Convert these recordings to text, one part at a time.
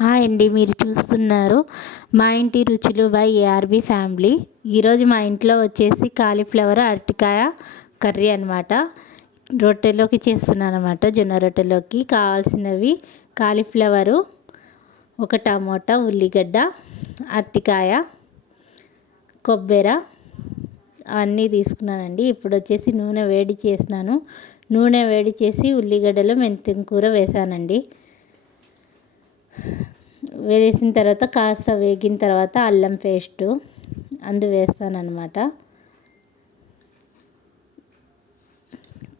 Hi అండి మీరు చూస్తున్నారు మా ఇంటి రుచులు బై ఏఆర్బి ఫ్యామిలీ. ఈరోజు మా ఇంట్లో వచ్చేసి కాలీఫ్లవర్ అరటికాయ కర్రీ అనమాట రొట్టెలోకి చేస్తున్నాను అనమాట జొన్న రొట్టెలోకి. కావాల్సినవి కాలీఫ్లవరు ఒక టమోటా ఉల్లిగడ్డ అరటికాయ కొబ్బరి అవన్నీ తీసుకున్నానండి. ఇప్పుడు వచ్చేసి నూనె వేడి చేసినాను నూనె వేడి చేసి ఉల్లిగడ్డలు మెంతిన కూర వేసానండి వేసిన తర్వాత కాస్త వేగిన తర్వాత అల్లం పేస్టు అందు వేస్తానమాట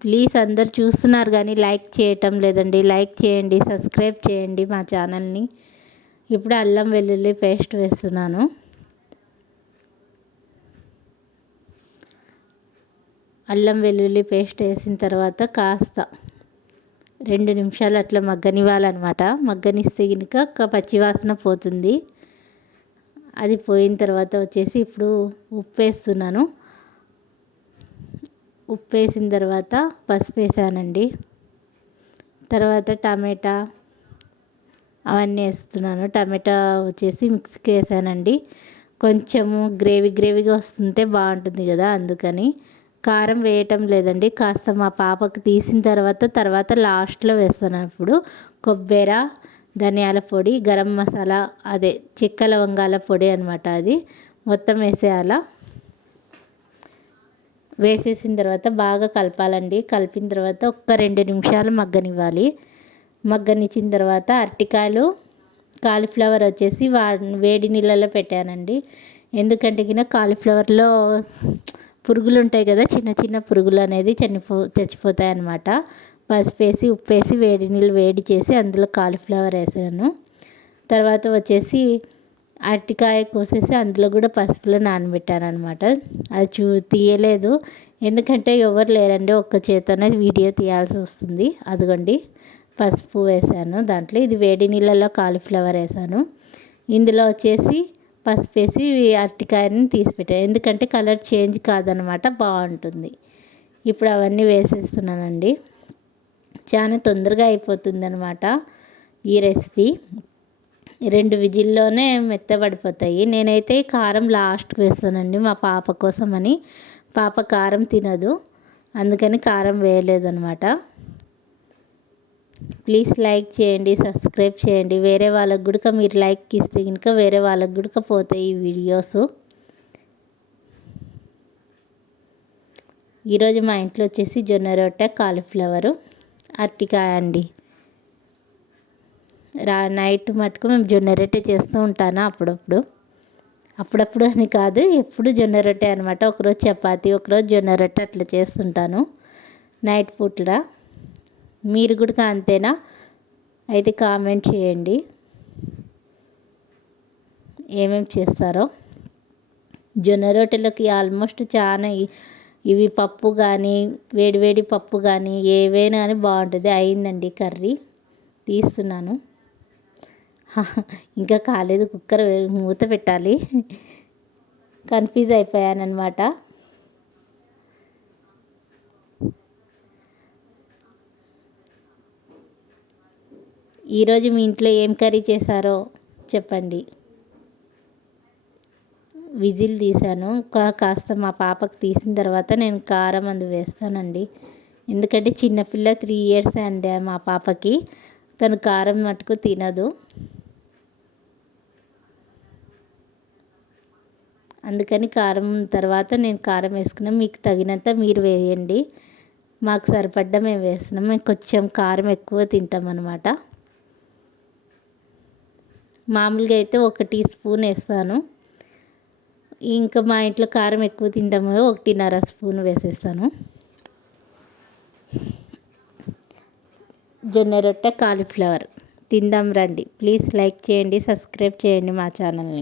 ప్లీజ్ అందరు చూస్తున్నారు కానీ లైక్ చేయటం లేదండి. లైక్ చేయండి సబ్స్క్రైబ్ చేయండి మా ఛానల్ని. ఇప్పుడు అల్లం వెల్లుల్లి పేస్ట్ వేస్తున్నాను. అల్లం వెల్లుల్లి పేస్ట్ వేసిన తర్వాత కాస్త రెండు నిమిషాలు అట్లా మగ్గనివ్వాలన్నమాట. మగ్గనిస్తే కనుక పచ్చివాసన పోతుంది. అది పోయిన తర్వాత వచ్చేసి ఇప్పుడు ఉప్పు వేస్తున్నాను. ఉప్పు వేసిన తర్వాత పసుపు వేసానండి. తర్వాత టమాటా అవన్నీ వేస్తున్నాను. టమాటా వచ్చేసి మిక్స్కి వేసానండి. కొంచెము గ్రేవీ గ్రేవీగా వస్తుంటే బాగుంటుంది కదా అందుకని. కారం వేయటం లేదండి. కాస్త మా పాపకు తీసిన తర్వాత తర్వాత లాస్ట్లో వేస్తాను ఇప్పుడు. కొబ్బరి ధనియాల పొడి గరం మసాలా అదే చెక్క లవంగాల పొడి అనమాట అది. మొత్తం వేసేయాల. వేసేసిన తర్వాత బాగా కలపాలండి. కలిపిన తర్వాత ఒక్క రెండు నిమిషాలు మగ్గనివ్వాలి. మగ్గనిచ్చిన తర్వాత అరటికాయలు కాలీఫ్లవర్ వచ్చేసి వా వేడి నీళ్ళలో పెట్టానండి. ఎందుకంటే కింద కాలీఫ్లవర్లో పురుగులు ఉంటాయి కదా చిన్న చిన్న పురుగులు అనేది చనిపో చచ్చిపోతాయి అన్నమాట పసుపు వేసి ఉప్పు వేసి వేడి నీళ్ళు వేడి చేసి అందులో కాలీఫ్లవర్ వేసాను. తర్వాత వచ్చేసి అరటికాయ కోసేసి అందులో కూడా పసుపులో నానబెట్టాను అనమాట అది చూ తీయలేదు. ఎందుకంటే ఎవరు లేరండి ఒక్క చేతనే వీడియో తీయాల్సి వస్తుంది. అదిగోండి పసుపు వేసాను దాంట్లో. ఇది వేడి నీళ్ళలో కాలీఫ్లవర్ వేసాను. ఇందులో వచ్చేసి పసుపు వేసి అరటికాయని తీసి పెట్టాను ఎందుకంటే కలర్ చేంజ్ కాదనమాట బాగుంటుంది. ఇప్పుడు అవన్నీ వేసేస్తున్నానండి. చాలా తొందరగా అయిపోతుంది అనమాట ఈ రెసిపీ. రెండు విజిల్లోనే మెత్తబడిపోతాయి. నేనైతే కారం లాస్ట్కి వేస్తానండి మా పాప కోసమని. పాప కారం తినదు. అందుకని కారం వేయలేదనమాట. ప్లీజ్ లైక్ చేయండి సబ్స్క్రైబ్ చేయండి. వేరే వాళ్ళకు కూడా మీరు లైక్ ఇస్తే కనుక వేరే వాళ్ళకు కూడా పోతాయి ఈ వీడియోస్. ఈరోజు మా ఇంట్లో వచ్చేసి జొన్న రొట్టె కాలీఫ్లవరు అరటికాయ అండి. రా నైట్ మటుకు మేము జొన్న రొట్టె చేస్తూ ఉంటాను అప్పుడప్పుడు? అప్పుడప్పుడు అని కాదు ఎప్పుడు జొన్న రొట్టె అనమాట. ఒకరోజు చపాతి ఒకరోజు జొన్న రొట్టె అట్లా చేస్తుంటాను. నైట్ పూట్ల. మీరు కూడా అంతేనా? అయితే కామెంట్ చేయండి. ఏమేమి చేస్తారో. జొన్న రొట్టెలకి ఆల్మోస్ట్ చాలా ఇవి పప్పు కానీ వేడివేడి పప్పు కానీ ఏవైనా కానీ బాగుంటుంది. అయిందండి కర్రీ. తీస్తున్నాను. ఇంకా కాలేదు. కుక్కర్ మూత పెట్టాలి. కన్ఫ్యూజ్ అయిపోయానమాట ఈరోజు మీ ఇంట్లో ఏం కర్రీ చేశారో చెప్పండి. విజిల్ తీసాను కాస్త మా పాపకు తీసిన తర్వాత నేను కారం అందు వేస్తానండి. ఎందుకంటే చిన్నపిల్ల త్రీ ఇయర్స్ అండి మా పాపకి. తను కారం మటుకు తినదు. అందుకని కారం తర్వాత నేను కారం వేసుకున్నాం. మీకు తగినంత మీరు వేయండి. మాకు సరిపడ్డ మేము వేస్తున్నాం. మేము కొంచెం కారం ఎక్కువ తింటాం అనమాట మామూలుగా అయితే ఒక టీ స్పూన్ వేస్తాను. ఇంకా మా ఇంట్లో కారం ఎక్కువ తింటాము ఒకటిన్నర స్పూన్ వేసేస్తాను. జొన్న రొట్టె కాలీఫ్లవర్. తిందాం రండి. ప్లీజ్ లైక్ చేయండి సబ్స్క్రైబ్ చేయండి మా ఛానల్ని.